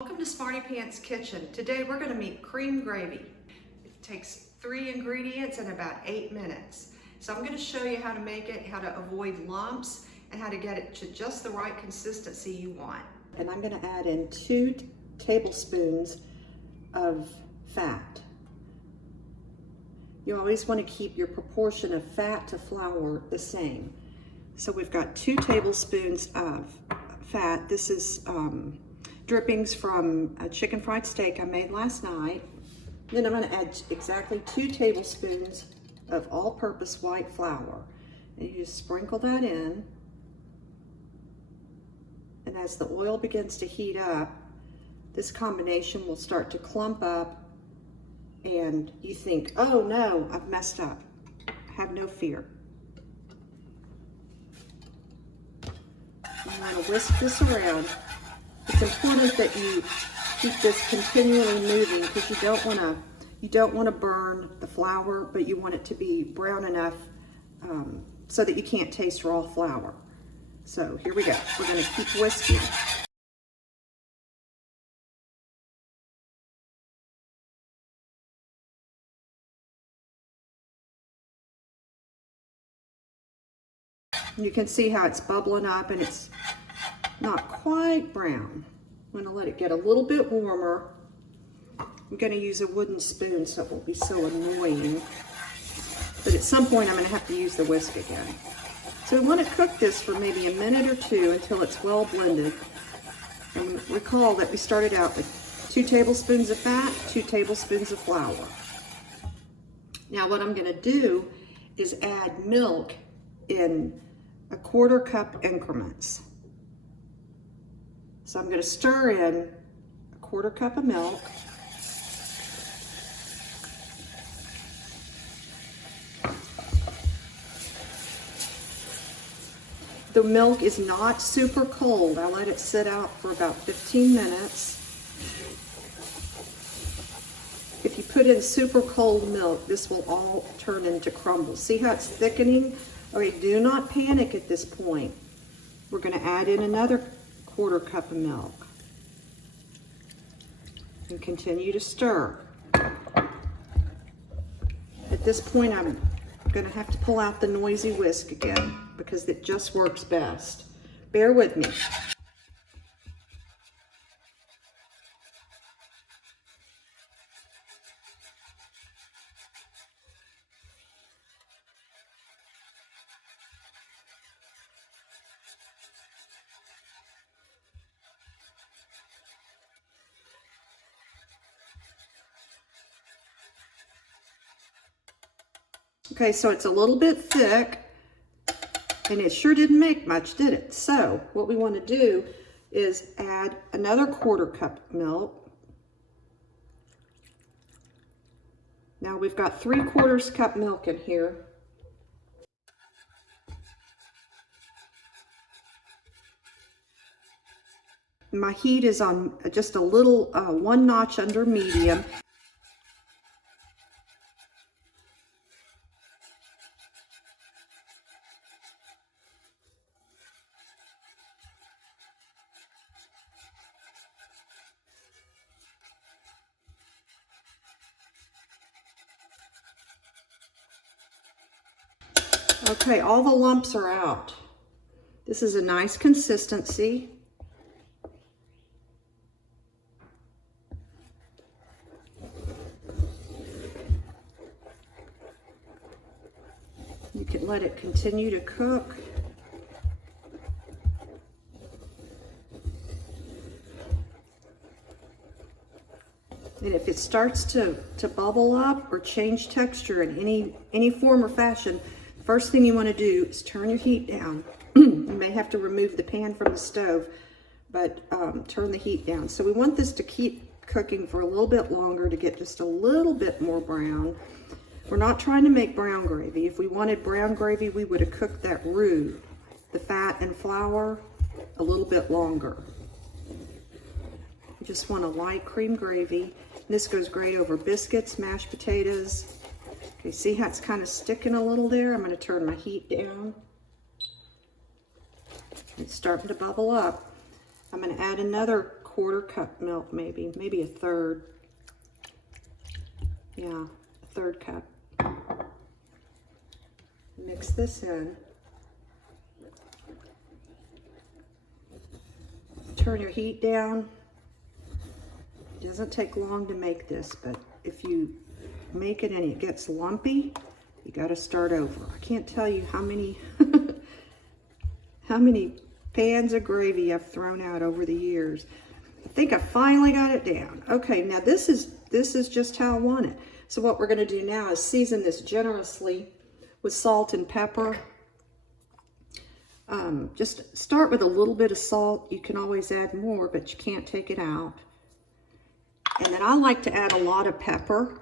Welcome to Smarty Pants Kitchen. Today we're going to make cream gravy. It takes 3 ingredients and about 8 minutes. So I'm going to show you how to make it, how to avoid lumps, and how to get it to just the right consistency you want. And I'm going to add in 2 tablespoons of fat. You always want to keep your proportion of fat to flour the same. So we've got 2 tablespoons of fat. This is drippings from a chicken fried steak I made last night. Then I'm going to add exactly 2 tablespoons of all-purpose white flour. And you just sprinkle that in. And as the oil begins to heat up, this combination will start to clump up and you think, oh no, I've messed up. Have no fear. I'm going to whisk this around. It's important that you keep this continually moving because you don't want to burn the flour, but you want it to be brown enough so that you can't taste raw flour. So here we go. We're going to keep whisking. You can see how it's bubbling up and it's not quite brown. I'm going to let it get a little bit warmer. I'm going to use a wooden spoon so it won't be so annoying. But at some point I'm going to have to use the whisk again. So we want to cook this for maybe a minute or 2 until it's well blended. And recall that we started out with 2 tablespoons of fat, 2 tablespoons of flour. Now what I'm going to do is add milk in 1/4 cup increments. So I'm going to stir in 1/4 cup of milk. The milk is not super cold. I let it sit out for about 15 minutes. If you put in super cold milk, this will all turn into crumbles. See how it's thickening? Okay, do not panic at this point. We're going to add in another 1/4 cup of milk and continue to stir. At this point, I'm going to have to pull out the noisy whisk again because it just works best. Bear with me. Okay, so it's a little bit thick, and it sure didn't make much, did it? So what we want to do is add another 1/4 cup of milk. Now we've got 3/4 cup milk in here. My heat is on just a little, 1 notch under medium. Okay, all the lumps are out. This is a nice consistency. You can let it continue to cook. And if it starts to bubble up or change texture in any form or fashion, first thing you want to do is turn your heat down. You may have to remove the pan from the stove, but turn the heat down. So we want this to keep cooking for a little bit longer to get just a little bit more brown. We're not trying to make brown gravy. If we wanted brown gravy, we would have cooked that roux, the fat and flour, a little bit longer. You just want a light cream gravy. This goes great over biscuits, mashed potatoes. Okay, see how it's kind of sticking a little there? I'm going to turn my heat down. It's starting to bubble up. I'm going to add another 1/4 cup milk, maybe a third. Yeah, a 1/3 cup. Mix this in. Turn your heat down. It doesn't take long to make this, but if you make it and it gets lumpy, you got to start over. I can't tell you how many how many pans of gravy I've thrown out over the years. I think I finally got it down. Okay, now this is just how I want it. So what we're going to do now is season this generously with salt and pepper. Just start with a little bit of salt. You can always add more, but you can't take it out. And then I like to add a lot of pepper.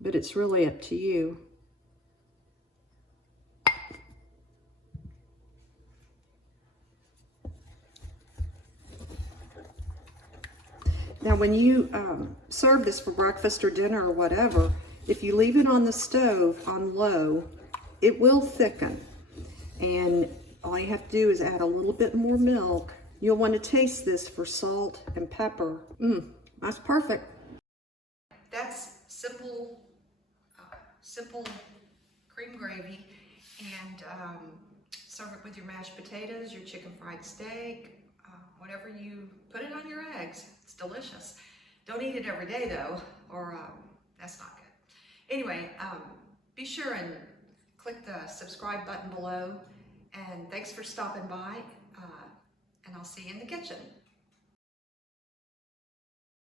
But it's really up to you. Now when you serve this for breakfast or dinner or whatever, if you leave it on the stove on low, it will thicken. And all you have to do is add a little bit more milk. You'll want to taste this for salt and pepper. That's perfect. That's simple cream gravy, and serve it with your mashed potatoes, your chicken fried steak, whatever you put it on your eggs. It's delicious. Don't eat it every day though, or that's not good. Anyway, be sure and click the subscribe button below, and thanks for stopping by, and I'll see you in the kitchen.